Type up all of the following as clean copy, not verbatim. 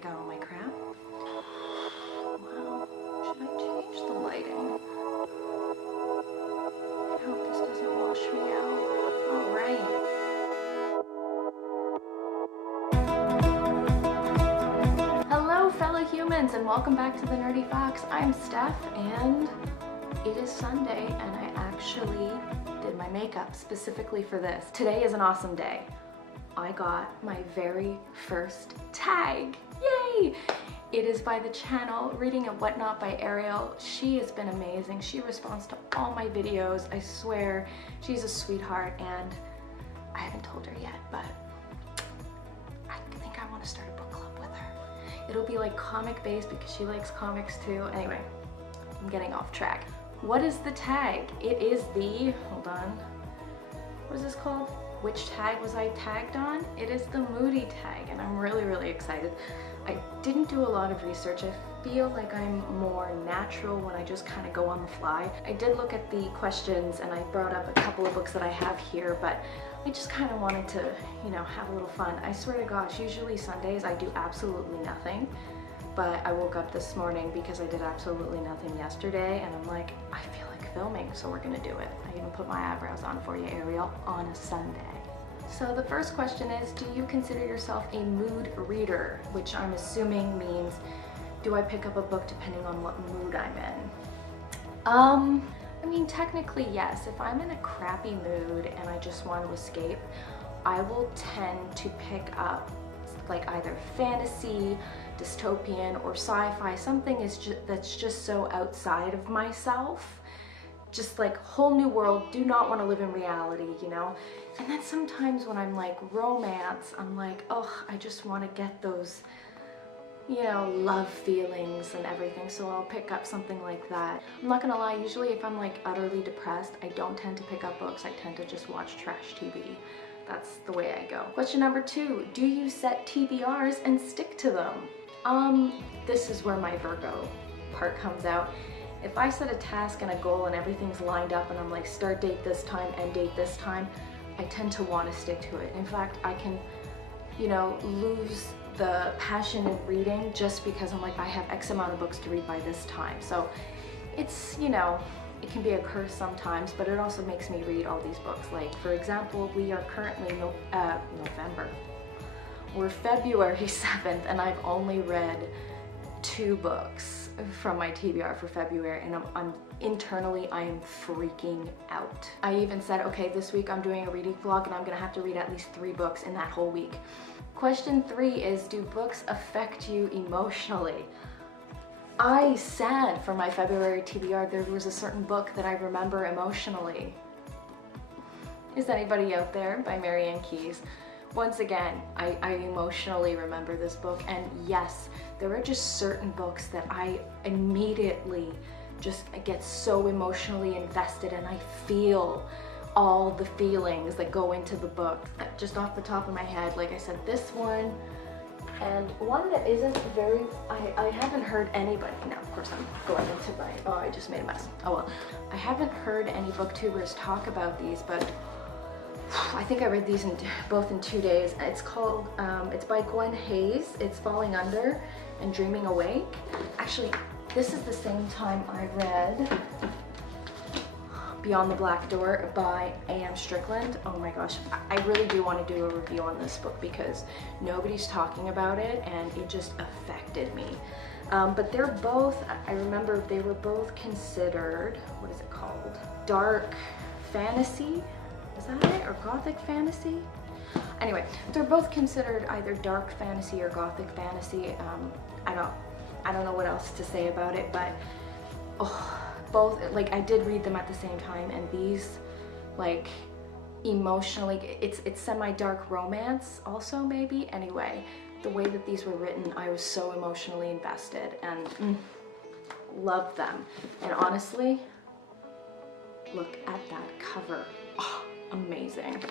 take out all my crap. Wow, should I change the lighting? I hope this doesn't wash me out. All right. Hello, fellow humans, and welcome back to the Nerdy Fox. I'm Steph, and it is Sunday, and I actually did my makeup specifically for this. Today is an awesome day. I got my very first tag. Yay! It is by the channel Reading and Whatnot by Ariel. She has been amazing. She responds to all my videos. I swear, she's a sweetheart, and I haven't told her yet, but I think I want to start a book club with her. It'll be like comic based because she likes comics too. Anyway, I'm getting off track. What is the tag? It is the, hold on, what is this called? Which tag was I tagged on? It is the Moody tag, and I'm really excited. I didn't do a lot of research. I feel like I'm more natural when I just kind of go on the fly. I did look at the questions and I brought up a couple of books that I have here, but I just kind of wanted to, you know, have a little fun. I swear to gosh, usually Sundays I do absolutely nothing, but I woke up this morning because I did absolutely nothing yesterday, and I'm like, I feel like filming, so we're gonna do it. I even put my eyebrows on for you, Ariel, on a Sunday. So the first question is, do you consider yourself a mood reader? Which I'm assuming means, do I pick up a book depending on what mood I'm in? I mean, technically yes. If I'm in a crappy mood and I just want to escape, I will tend to pick up like either fantasy, dystopian, or sci-fi. Something that's just so outside of myself. Just like whole new world, do not want to live in reality, you know? And then sometimes when I'm like romance, I'm like, oh, I just want to get those, you know, love feelings and everything, so I'll pick up something like that. I'm not gonna lie, usually if I'm like utterly depressed, I don't tend to pick up books, I tend to just watch trash TV. That's the way I go. Question number 2, do you set TBRs and stick to them? This is where my Virgo part comes out. If I set a task and a goal and everything's lined up and I'm like, start date this time, end date this time, I tend to want to stick to it. In fact, I can, you know, lose the passion in reading just because I'm like, I have X amount of books to read by this time. So it's, you know, it can be a curse sometimes, but it also makes me read all these books. Like, for example, we are currently November. We're February 7th, and I've only read 2 books from my TBR for February, and I'm internally, I am freaking out. I even said, okay, this week I'm doing a reading vlog and I'm gonna have to read at least 3 books in that whole week. Question 3 is, do books affect you emotionally? I said for my February TBR, there was a certain book that I remember emotionally. Is anybody out there? By Marian. Once again, I emotionally remember this book, and yes, there are just certain books that I immediately just get so emotionally invested, and I feel all the feelings that go into the book. Just off the top of my head, like I said, this one, and one that isn't very, I haven't heard anybody, now of course I'm going into my, oh, I just made a mess. Oh well. I haven't heard any booktubers talk about these, but I think I read these both in 2 days. It's called, it's by Gwen. It's Falling Under and Dreaming Awake. Actually, this is the same time I read Beyond the Black Door by A.M. Strickland. Oh my gosh, I really do want to do a review on this book because nobody's talking about it and it just affected me. But they're both, I remember they were both considered, what is it called? Dark fantasy? Is that it? Or gothic fantasy? Anyway, they're both considered either dark fantasy or gothic fantasy. I don't know what else to say about it, but oh, both, like, I did read them at the same time, and these, like, emotionally, it's semi-dark romance also, maybe. Anyway, the way that these were written, I was so emotionally invested and loved them. And honestly, look at that cover. Oh, amazing.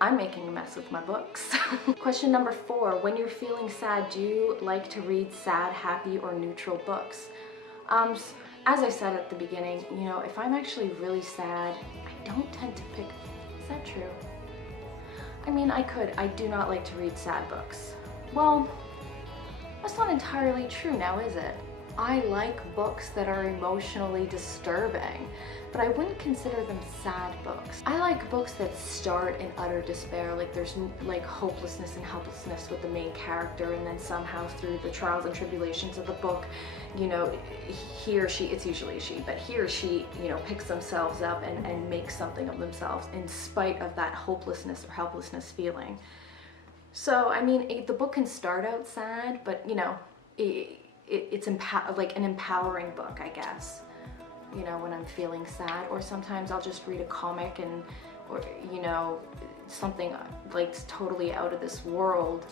I'm making a mess with my books. Question number 4, when you're feeling sad, do you like to read sad, happy, or neutral books? As I said at the beginning, you know, if I'm actually really sad, I don't tend to pick, is that true? I mean, I do not like to read sad books. Well, That's not entirely true now, is it? I like books that are emotionally disturbing, but I wouldn't consider them sad books. I like books that start in utter despair, like there's like hopelessness and helplessness with the main character, and then somehow through the trials and tribulations of the book, you know, he or she, it's usually a she, but he or she, you know, picks themselves up and makes something of themselves in spite of that hopelessness or helplessness feeling. So, I mean, the book can start out sad, but, you know, it's like an empowering book, I guess, you know, when I'm feeling sad. Or sometimes I'll just read a comic or, you know, something like totally out of this world.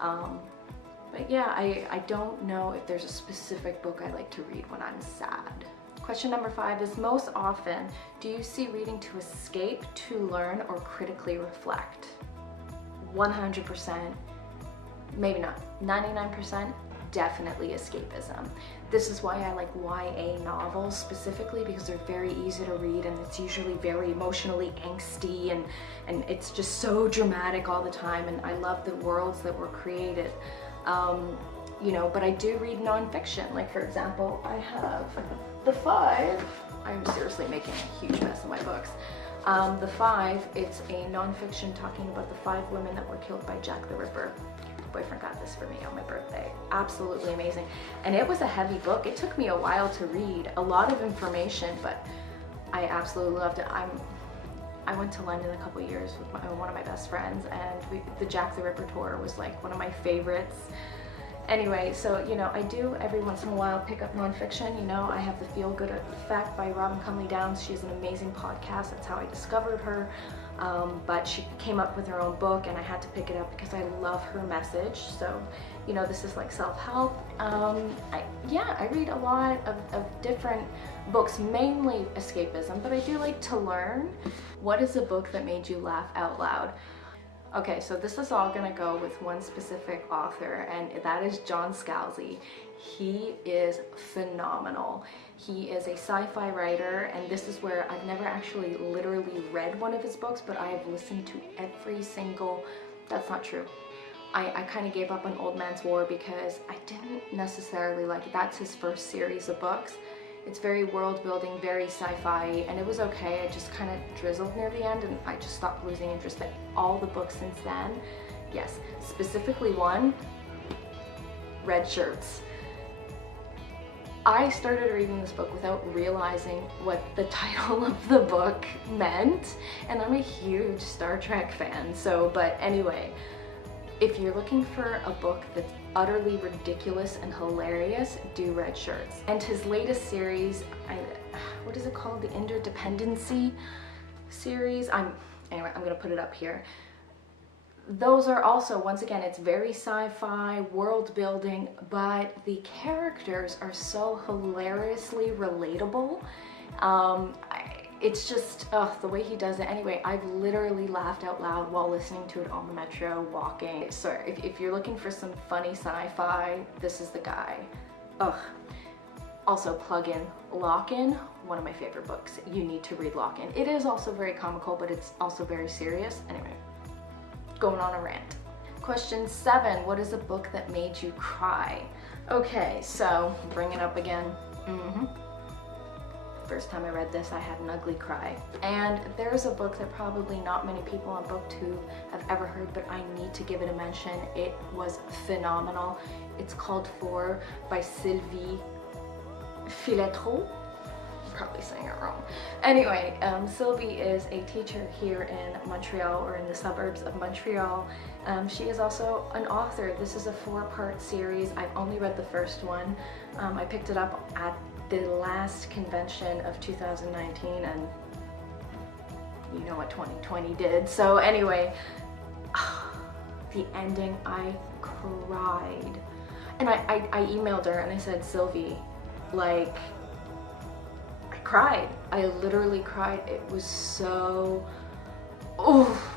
But yeah, I don't know if there's a specific book I like to read when I'm sad. Question number 5 is, most often, do you see reading to escape, to learn, or critically reflect? 100%, maybe not, 99%, definitely escapism. This is why I like YA novels specifically, because they're very easy to read and it's usually very emotionally angsty and it's just so dramatic all the time, and I love the worlds that were created. You know, but I do read nonfiction. Like, for example, I have The Five. I'm seriously making a huge mess of my books. The Five, it's a nonfiction talking about the 5 women that were killed by Jack the Ripper. My boyfriend got this for me on my birthday. Absolutely amazing. And it was a heavy book. It took me a while to read, a lot of information, but I absolutely loved it. I went to London a couple years with one of my best friends, and the Jack the Ripper tour was like one of my favorites. Anyway, so, you know, I do every once in a while pick up nonfiction. You know, I have the Feel Good Effect by Robyn Conley. She has an amazing podcast. That's how I discovered her. But she came up with her own book, and I had to pick it up because I love her message. So, you know, this is like self-help. Yeah, I read a lot of different books, mainly escapism, but I do like to learn. What is a book that made you laugh out loud? Okay, so this is all gonna go with one specific author, and that is John Scalzi. He is phenomenal. He is a sci-fi writer, and this is where I've never actually literally read one of his books, but I have listened to every single, that's not true. I kind of gave up on Old Man's War because I didn't necessarily like it. That's his first series of books. It's very world building, very sci-fi, and it was okay. I just kind of drizzled near the end and I just stopped losing interest. But all the books since then, yes, specifically one, Red Shirts. I started reading this book without realizing what the title of the book meant, and I'm a huge Star Trek fan, so, but anyway, if you're looking for a book that's utterly ridiculous and hilarious, do Red Shirts. And his latest series, what is it called? The Interdependency series? Anyway, I'm gonna put it up here. Those are also, once again, it's very sci-fi, world building, but the characters are so hilariously relatable. It's just, the way he does it. Anyway, I've literally laughed out loud while listening to it on the metro, walking. So if you're looking for some funny sci-fi, this is the guy. Also, plug in Lock-In, one of my favorite books. You need to read Lock-In. It is also very comical, but it's also very serious. Anyway, going on a rant. Question 7, what is a book that made you cry? Okay, so bring it up again. First time I read this, I had an ugly cry. And there's a book that probably not many people on BookTube have ever heard, but I need to give it a mention. It was phenomenal. It's called For by Sylvie Filiatreault. Probably saying it wrong. Anyway, Sylvie is a teacher here in Montreal, or in the suburbs of Montreal. She is also an author. This is a 4-part series. I've only read the first one. I picked it up at the last convention of 2019, and you know what 2020 did. So anyway, the ending, I cried. And I emailed her and I said, Sylvie, like, I cried. I literally cried. It was so,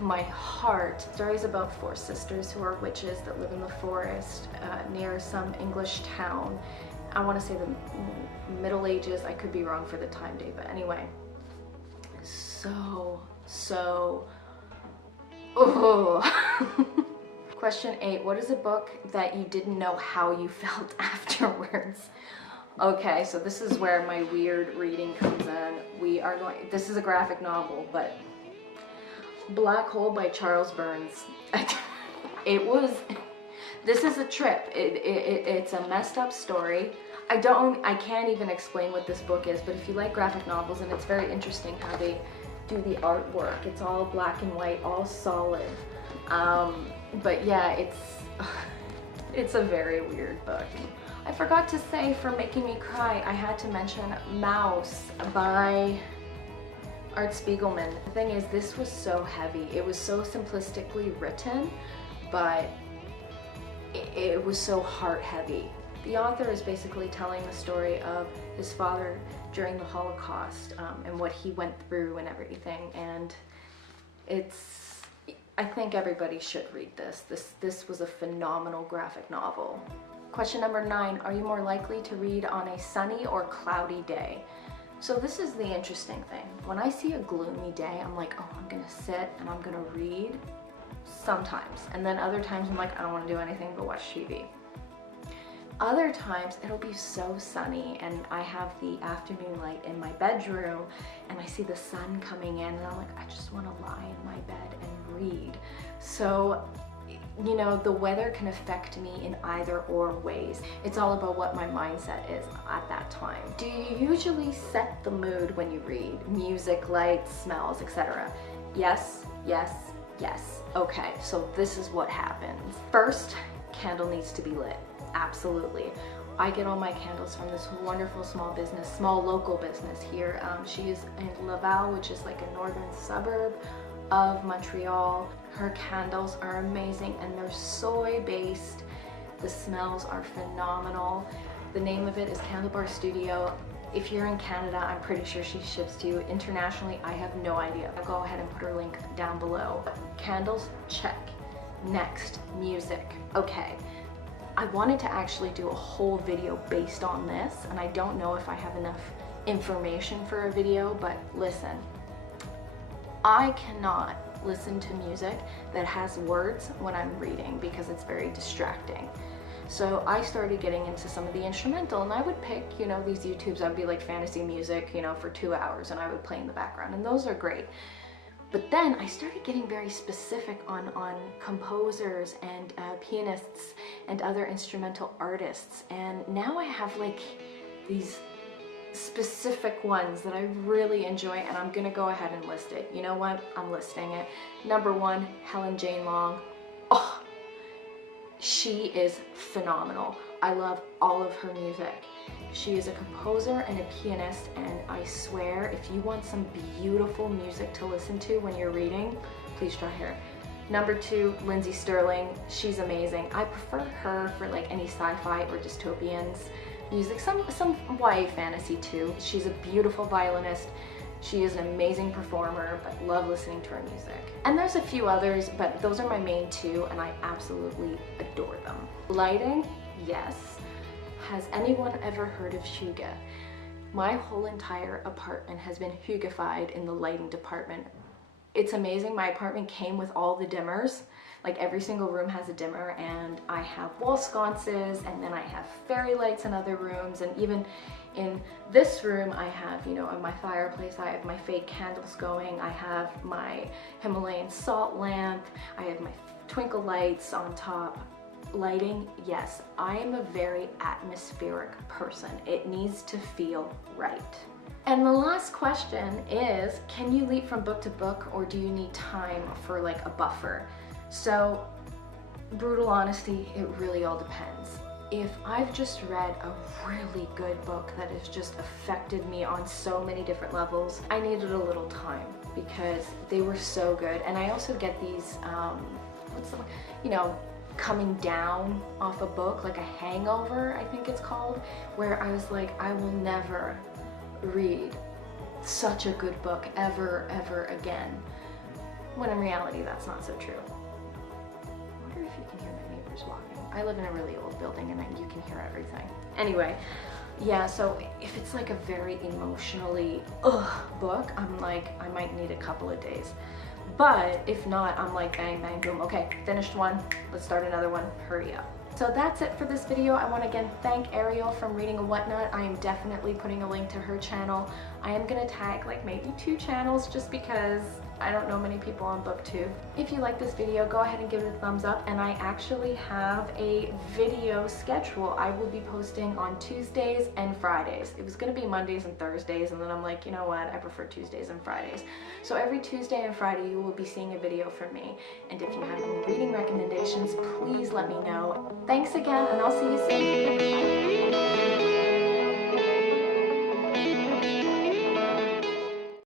my heart. The story is about 4 sisters who are witches that live in the forest near some English town. I want to say the Middle Ages. I could be wrong for the time date, but anyway, Question 8, what is a book that you didn't know how you felt afterwards? Okay, so this is where my weird reading comes in. This is a graphic novel, but Black Hole by Charles Burns. This is a trip. It's a messed up story. I can't even explain what this book is, but if you like graphic novels, and it's very interesting how they do the artwork. It's all black and white, all solid. But yeah, it's a very weird book. I forgot to say, for making me cry, I had to mention Mouse by Art Spiegelman. The thing is, this was so heavy. It was so simplistically written, but it was so heart heavy. The author is basically telling the story of his father during the Holocaust, and what he went through and everything, and I think everybody should read this. This was a phenomenal graphic novel. Question number 9, are you more likely to read on a sunny or cloudy day? So this is the interesting thing. When I see a gloomy day, I'm like, oh, I'm gonna sit and I'm gonna read sometimes. And then other times I'm like, I don't wanna do anything but watch TV. Other times it'll be so sunny and I have the afternoon light in my bedroom and I see the sun coming in and I'm like, I just wanna lie in my bed and read. So, you know, the weather can affect me in either or ways. It's all about what my mindset is at that time. Do you usually set the mood when you read? Music, lights, smells, etc.? Yes, yes, yes. Okay, so this is what happens. First, candle needs to be lit. Absolutely. I get all my candles from this wonderful small local business here. She is in Laval, which is like a northern suburb of Montreal. Her candles are amazing and they're soy based. The smells are phenomenal. The name of it is Candle Bar Studio. If you're in Canada, I'm pretty sure she ships to you. Internationally, I have no idea. I'll go ahead and put her link down below. Candles, check. Next, music. Okay. I wanted to actually do a whole video based on this, and I don't know if I have enough information for a video, but listen. I cannot listen to music that has words when I'm reading because it's very distracting. So I started getting into some of the instrumental, and I would pick, you know, these YouTubes. I'd be like fantasy music, you know, for 2 hours, and I would play in the background, and those are great. But then I started getting very specific on composers and pianists and other instrumental artists. And now I have like these specific ones that I really enjoy, and I'm gonna go ahead and list it. You know what? I'm listing it. Number 1, Helen Jane Long. Oh, she is phenomenal. I love all of her music. She is a composer and a pianist, and I swear, if you want some beautiful music to listen to when you're reading, please try her. Number 2, Lindsay Sterling. She's amazing. I prefer her for like any sci-fi or dystopians music, some YA fantasy too. She's a beautiful violinist. She is an amazing performer, but love listening to her music. And there's a few others, but those are my main 2, and I absolutely adore them. Lighting, yes. Has anyone ever heard of hygge? My whole entire apartment has been hyggified in the lighting department. It's amazing. My apartment came with all the dimmers. Like every single room has a dimmer, and I have wall sconces, and then I have fairy lights in other rooms, and even in this room I have, you know, in my fireplace I have my fake candles going, I have my Himalayan salt lamp, I have my twinkle lights on top. Lighting, yes, I am a very atmospheric person. It needs to feel right. And the last question is, can you leap from book to book, or do you need time for like a buffer? So, brutal honesty, it really all depends. If I've just read a really good book that has just affected me on so many different levels, I needed a little time because they were so good. And I also get these, you know, coming down off a book, like a hangover, I think it's called, where I was like, I will never read such a good book ever again. When in reality, that's not so true. I wonder if you can hear my neighbors walking. I live in a really old building and you can hear everything. Anyway, yeah, so if it's like a very emotionally book, I'm like, I might need a couple of days. But if not, I'm like bang, bang, boom. Okay, finished one, let's start another one, hurry up. So that's it for this video. I want to again thank Ariel from Reading a Whatnot. I am definitely putting a link to her channel. I am going to tag like maybe 2 channels just because I don't know many people on BookTube. If you like this video, go ahead and give it a thumbs up, and I actually have a video schedule. I will be posting on Tuesdays and Fridays. It was going to be Mondays and Thursdays, and then I'm like, you know what, I prefer Tuesdays and Fridays. So every Tuesday and Friday you will be seeing a video from me, and if you have any reading recommendations, please let me know. Thanks again, and I'll see you soon. Bye.